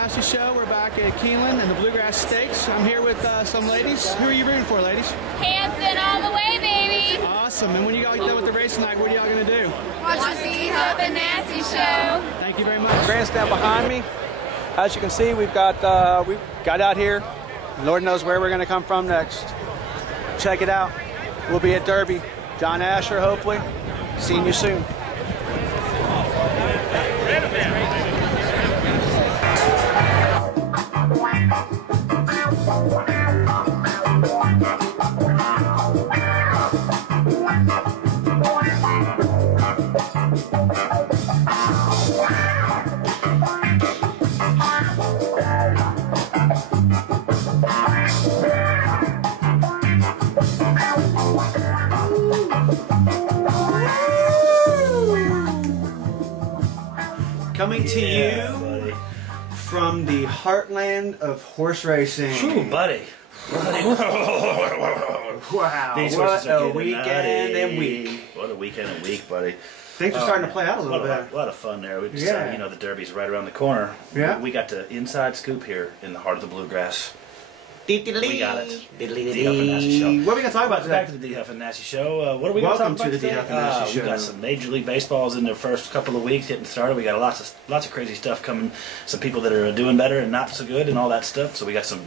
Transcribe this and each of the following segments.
Nasty Show. We're back at Keeneland in the Bluegrass Stakes. I'm here with some ladies. Who are you rooting for, ladies? Hanson all the way, baby. Awesome. And when you got done with the race tonight, what are y'all going to do? Watch the Huff and Nasty Show. Thank you very much. Grandstand behind me. As you can see, we got out here. Lord knows where we're going to come from next. Check it out. We'll be at Derby. John Asher, hopefully. Seeing you soon. Coming to you from the heartland of horse racing. Ooh, buddy. Wow, These what are a weekend and week. What a weekend and week, buddy. Things are starting to play out a little bit. A lot of fun there. We just, Yeah. you know, the Derby's right around the corner. Yeah. We got the inside scoop here in the heart of the Bluegrass. We got it. The Huff and Nasty Show. What are we going to talk about today? Back to the Huff and Nasty Show. What are we going to talk Welcome about to the today? Huff and Nasty Show. We got some Major League Baseballs in their first couple of weeks getting started. We got lots of crazy stuff coming. Some people that are doing better and not so good and all that stuff. So we got some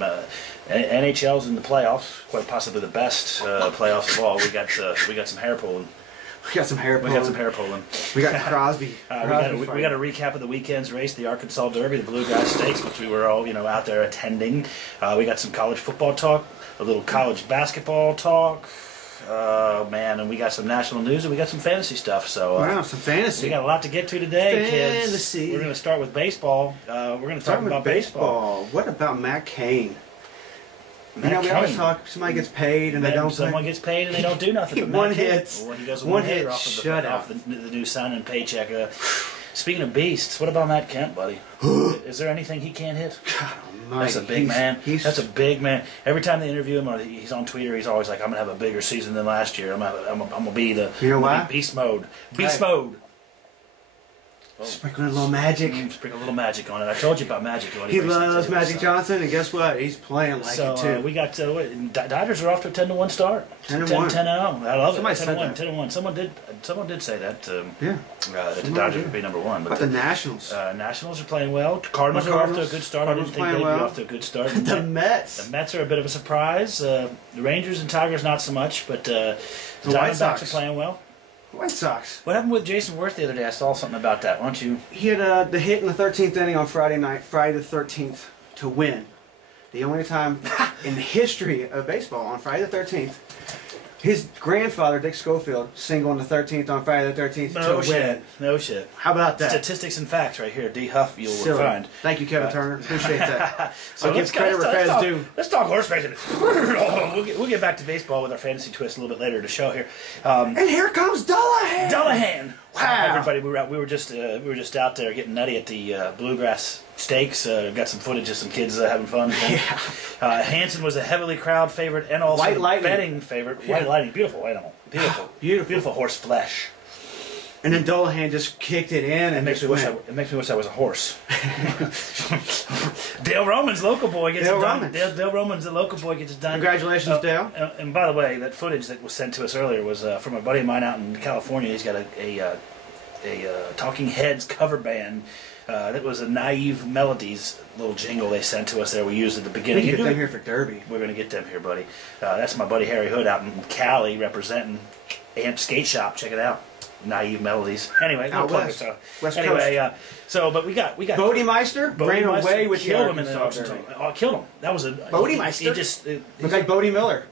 NHLs in the playoffs, quite possibly the best playoffs of all. We got some hair pulling. We got some hair pulling. We got some hair pulling. We got Crosby. We got a recap of the weekend's race, the Arkansas Derby, the Bluegrass Stakes, which we were all out there attending. We got some college football talk, a little college basketball talk. Man, and we got some national news and we got some fantasy stuff. So wow, some fantasy. We got a lot to get to today, kids. Fantasy. We're going to start with baseball. We're going to talk about baseball. What about Matt Cain? Matt we always Cain. talk. Somebody gets paid and they don't. Someone gets paid and they don't do nothing. But One Matt Cain, hit. well, he goes a One one-hitter hit off shutout. the new signing paycheck. Speaking of beasts, what about Matt Kemp, buddy? Is there anything he can't hit? God That's a big man. That's a big man. Every time they interview him or he's on Twitter, he's always like, "I'm gonna have a bigger season than last year. I'm gonna be the beast mode. Beast mode." Oh. Sprinkling a little magic. Sprinkle a little magic on it. I told you about magic. He loves Magic Johnson, and guess what? He's playing like it too. We got Dodgers are off to a 10-1 start. 10-1. 10-0. I love Somebody it. said 10-1. that. 10-1. Someone did say that. Yeah. That the Dodgers would be number one. But the Nationals. Nationals are playing well. Cardinals are off to a good start. I didn't think they'd be off to a good start. The Mets. The Mets are a bit of a surprise. The Rangers and Tigers not so much, but the White Sox Diamondbacks are playing well. White Sox. What happened with Jason Worth the other day? I saw something about that. Why don't you? He had the hit in the 13th inning on Friday night, Friday the 13th, to win. The only time in the history of baseball on Friday the 13th. His grandfather, Dick Schofield, single on the 13th on Friday the 13th to win. No shit. How about that? Statistics and facts right here. D. Huff, you'll find. Thank you, Kevin Turner. Appreciate that. So I'll give credit where credit's due. Let's talk horse racing. We'll get back to baseball with our fantasy twist a little bit later to show here. And here comes Dullahan. Dullahan. Wow. Everybody, we were just out there getting nutty at the Bluegrass Stakes. Got some footage of some kids having fun. Yeah. Hanson was a heavily crowd favorite and also betting favorite. Yeah. White Lightning, beautiful animal, beautiful horse flesh. And then Dullahan just kicked it in, and it makes me wish I was a horse. Dale Roman's local boy gets it done. Dale Roman's the local boy gets it done. Congratulations, Dale. And by the way, that footage that was sent to us earlier was from a buddy of mine out in California. He's got a Talking Heads cover band. That was a Naive Melodies little jingle they sent to us there. We used at the beginning. We can get them here for Derby. We're going to get them here, buddy. That's my buddy Harry Hood out in Cali representing Amp Skate Shop. Check it out. Naive Melodies. Anyway, out west. West Coast. But we got Bodie ran away with the Arkansas Derby. Killed him. That was a Bodie Meister. He just looked like Bodie Miller,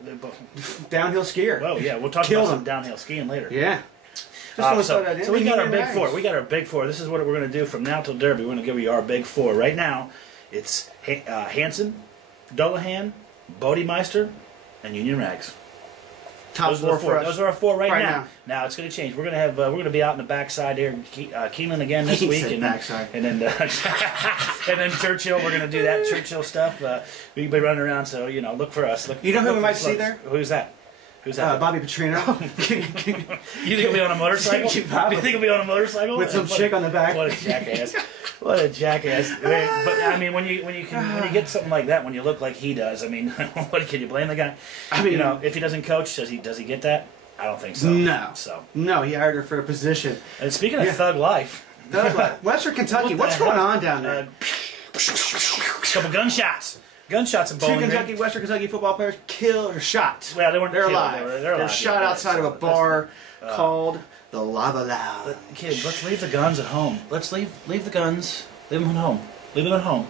downhill skier. Well, yeah, we'll talk about some downhill skiing later. Yeah. So we got our big four. We got our big four. This is what we're going to do from now till Derby. We're going to give you our big four. Right now, it's Hanson, Dullahan, Bodie Meister, and Union Rags. Top four for us. Those are our four right now. Now it's going to change. We're going to have we're going to be out in the backside here in Keeneland again this week, and then and then Churchill. We're going to do that Churchill stuff. We'll be running around, so look for us. You know who we might see there? Who's that? Who's that? Bobby Petrino. You think he'll be on a motorcycle? You think he'll be on a motorcycle with some chick on the back? What a jackass! What a jackass! But I mean, when you get something like that, when you look like he does, I mean, what can you blame the guy? I mean, if he doesn't coach, does he get that? I don't think so. No, he hired her for a position. And speaking of thug life, Western Kentucky, what's going on down there? Couple gunshots in Bowling Green. 2 Kentucky, Western Kentucky football players killed or shot. Well, they weren't. They're killed. alive. They're alive. shot outside of a bar called the Lava Lounge. Kids, let's leave the guns at home. Let's leave the guns. Leave them at home. Leave them at home.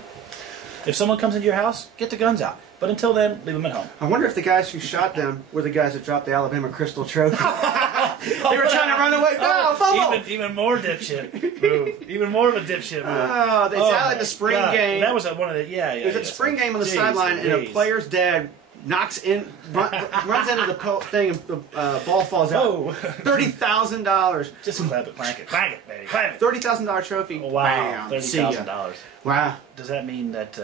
If someone comes into your house, get the guns out. But until then, leave them at home. I wonder if the guys who shot them were the guys that dropped the Alabama Crystal Trophy. They were trying to run away. No, fumble! Even more dipshit move. Even more of a dipshit move. Oh, it's out at the spring game. That was one of the It was at the spring game on the sideline, and a player's dad runs into the thing, and the ball falls out. Oh. $30,000. Just clap it, clank it, baby, clap it. $30,000 trophy. Wow, Bam. $30,000. Wow. Does that mean that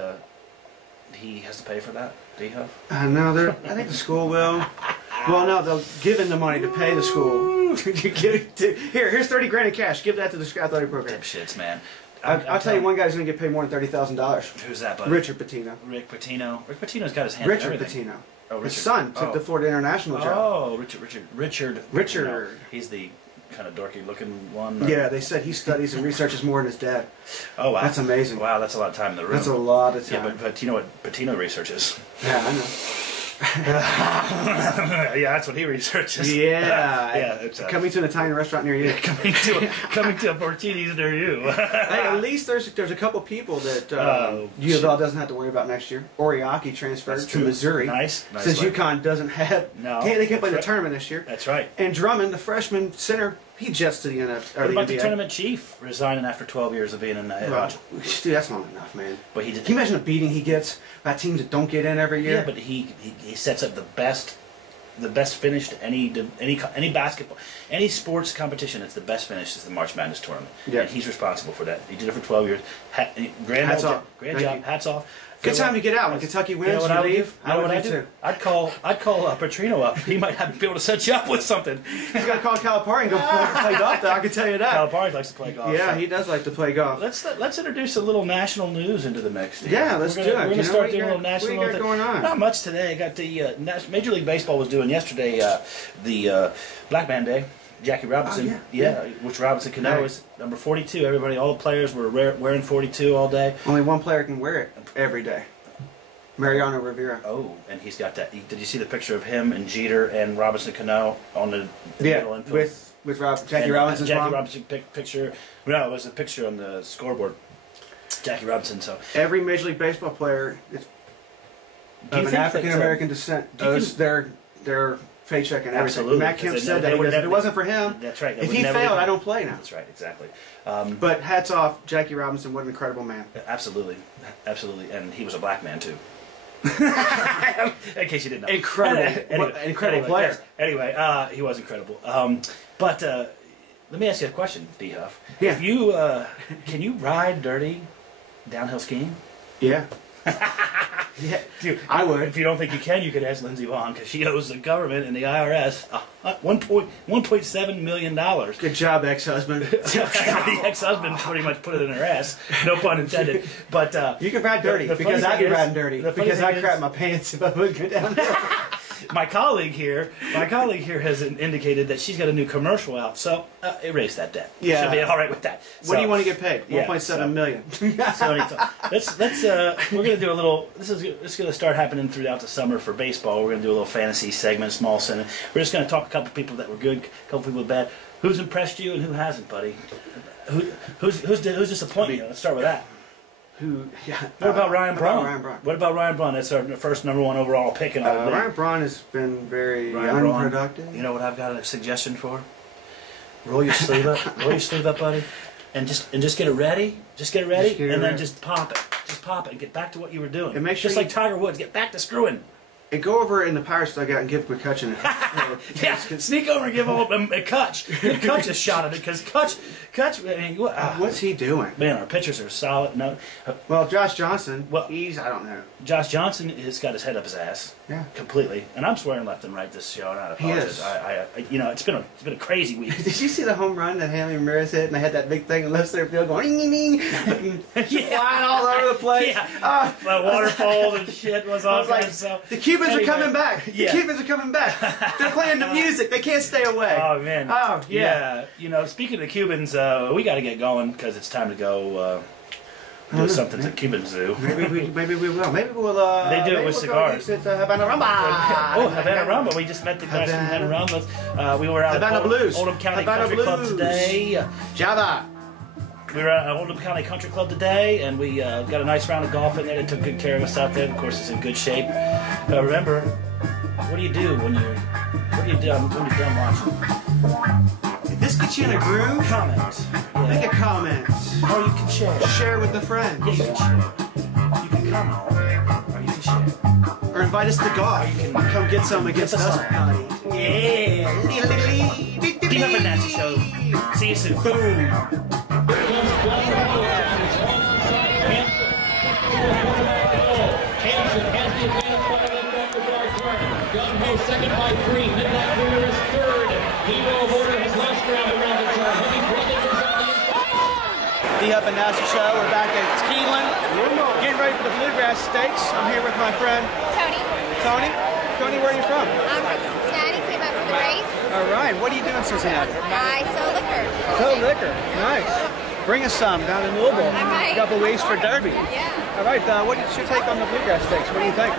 he has to pay for that? D-Huff? No, I think the school will. Well, no, they'll give him the money to pay the school. Here's $30,000 in cash. Give that to the athletic program. Dipshits, man. I'll tell you, one guy's going to get paid more than $30,000. Who's that, buddy? Richard Pitino. Rick Pitino. Rick Pitino's got his hand Richard in everything. Pitino. Oh, Richard. His son took the Florida International job. Oh, Richard. Richard. He's the kind of dorky looking one. Or? Yeah, they said he studies and researches more than his dad. Oh, wow. That's amazing. Wow, that's a lot of time in the room. That's a lot of time. Yeah, but you know what Pitino researches? Yeah, I know. Yeah, that's what he researches. Yeah. It's, coming to an Italian restaurant near you. coming to a Portini's near you. Hey, at least there's a couple people that U of L doesn't have to worry about next year. Oriaki transferred to Missouri. Nice. Since UConn doesn't have... No. They can't play the tournament this year. That's right. And Drummond, the freshman center, he jets to the NFL. What about the tournament chief resigning after 12 years of being in the head coach? Dude, that's not enough, man. But Can you imagine the beating he gets by teams that don't get in every year? Yeah, but he sets up the best finish to any basketball, any sports competition. It's the best finish is the March Madness tournament. Yeah. And he's responsible for that. He did it for 12 years. Hats off. Hats off. Good time to get out. When Kentucky wins, you leave. I would leave too. I'd call Petrino up. He might be able to set you up with something. He's got to call Calipari and go play golf, though. I can tell you that. Calipari likes to play golf. Yeah, he does like to play golf. Let's introduce a little national news into the mix. Yeah, let's do it. We're going to start doing a little national news. What do you got going on? Not much today. I got the Major League Baseball was doing yesterday the Black Man Day. Jackie Robinson, which Robinson Cano is number 42. Everybody, all the players were wearing 42 all day. Only one player can wear it every day. Mariano Rivera. Oh, and he's got that. Did you see the picture of him and Jeter and Robinson Cano on the middle infield? with Jackie Robinson's Jackie mom? Robinson picture. No, it was a picture on the scoreboard. Jackie Robinson. So every Major League Baseball player of an African American descent owes their paycheck and everything. Absolutely. Matt Kemp said that if it wasn't for him, that's right. If he failed, I don't play now. That's right. Exactly. But hats off, Jackie Robinson. What an incredible man. Absolutely, and he was a black man too. In case you didn't know. Incredible player. Yes. Anyway, he was incredible. But let me ask you a question, D-Huff. Yeah. If you can you ride dirty downhill skiing? Yeah. Yeah, dude, I would. If you don't think you can, you could ask Lindsey Vonn because she owes the government and the IRS $1.7 million. Good job, ex-husband. The ex-husband pretty much put it in her ass. No pun intended. But you can ride dirty because I'd be riding dirty because I crap my pants if I would go down there. My colleague here has indicated that she's got a new commercial out, so erase that debt. Yeah, she'll be all right with that. What do you want to get paid? $1.7 million. So we're gonna do a little. This is gonna start happening throughout the summer for baseball. We're gonna do a little fantasy segment, small segment. We're just gonna talk a couple people that were good, a couple people bad. Who's impressed you and who hasn't, buddy? Who's disappointed you? Let's start with that. What about Ryan Braun? What about Ryan Braun? That's our first #1 overall pick in all day. Ryan Braun has been very unproductive. Braun, you know what I've got a suggestion for? Roll your sleeve up. Roll your sleeve up, buddy. And just get it ready. Just get it ready. And then just pop it. Just pop it and get back to what you were doing. And make sure just like Tiger Woods, get back to screwing. And go over in the Pirates dugout and give McCutcheon Yeah, sneak over and give him a Kutch. Give Kutch a shot at it, because Kutch, I mean, what's he doing? Man, our pitchers are solid. No, Well, Josh Johnson, Well- he's, I don't know. Josh Johnson has got his head up his ass. Yeah. Completely. And I'm swearing left and right this show, and I apologize. is. I you know, it's been a crazy week. Did you see the home run that Hanley Ramirez hit, and they had that big thing in left center field going, flying all over the place? Yeah. The waterfalls and shit was all kinds of stuff. The Cubans Anyway, are coming back. The yeah. Cubans are coming back. They're playing the music. They can't stay away. Oh, man. Oh, yeah. You know, speaking of the Cubans, we got to get going because it's time to go do something the Cubans do. Maybe we will. Maybe we'll. They do it with cigars. At Havana Rumba. Oh, Havana Rumba. We just met the guys from Havana Rumba. We were out Havana at Blues. Oldham County Havana Country Club Blues. today. Java. We were at Oldham County Country Club today, and we got a nice round of golf in there. They took good care of us out there. Of course, it's in good shape. Remember, what do you do when you're done watching? If this gets you in a groove, Comment. make a comment. Or you can share. Share with a friend. Yeah, you can share. You can comment, or you can share. Or invite us to golf. You can come get some against us us, on. honey. Yeah. The Up and Nasty Show. See you soon. Boom. Gunn second by 3. Midnight Clear is third. Hero of Order has lost ground around the turn. Heavy Brothers is on the inside. The Up and Nasty Show. We're back at Keeneland, getting ready for the Bluegrass Stakes. I'm here with my friend Tony. Tony. Tony, where are you from? I'm from Cincinnati. Came up for the race. All right. What are you doing in Cincinnati? I sell liquor. So liquor. Nice. Bring us some down in Louisville. I might. A couple weeks for Derby. Yeah. All right. What is your take on the Bluegrass Stakes? What do you think?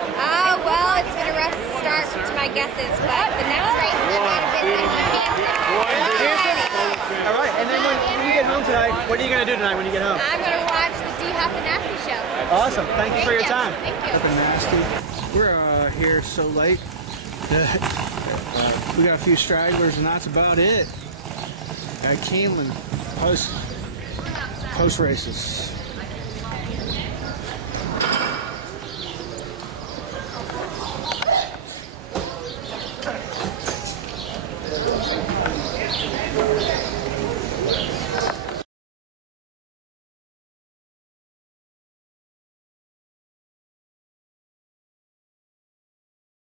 Well, it's been a rough start to my guesses, but the next race I might have been All right. And then when you get home tonight, what are you going to do tonight when you get home? I'm going to watch the dhuffandnasty show. Awesome. Thank you for your time. Thank you. Up and Nasty. We're here so late that we got a few stragglers, and that's about it at Keeneland post races.